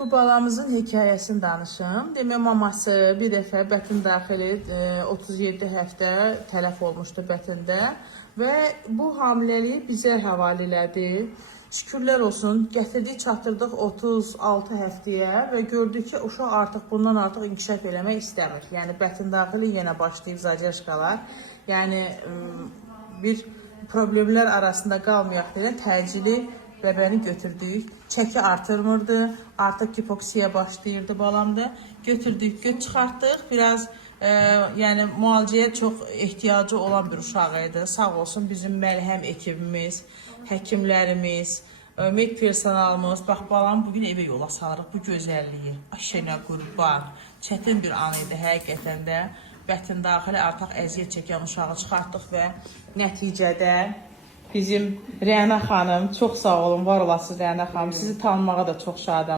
Bu balamızın hekayəsini danışım. Demək, maması bir dəfə bətin daxili 37 həftə tələf olmuşdu bətində və bu hamiləliyi bizə həvalə elədi. Şükürlər olsun, gətirdik, çatdırdıq 36 həftəyə və gördük ki, uşaq artıq bundan artıq inkişaf eləmək istəmir. Yəni, bətin daxili yenə başlayıb zadyaşkalar. Yəni, bir problemlər arasında qalmayaq deyə təcili bəbəni götürdük. Çəki artırmırdı, artıq hipoksiya başlayırdı balamda. Götürdük, çıxartdıq. Biraz yəni müalicəyə çox ehtiyacı olan bir uşaq idi. Sağ olsun bizim məlhəm ekibimiz, həkimlərimiz, med personalımız. Bax, balam bugün evə yola salırıq bu gözəlliyi. Aşənə qurban. Çətin bir an idi həqiqətən də. Bətin daxili artıq əziyyət çəkən uşağı çıxartdıq və nəticədə bizim Rəna xanım, çox sağ olun, var olasınız Rəna xanım. Sizi tanımağa da çox şadam.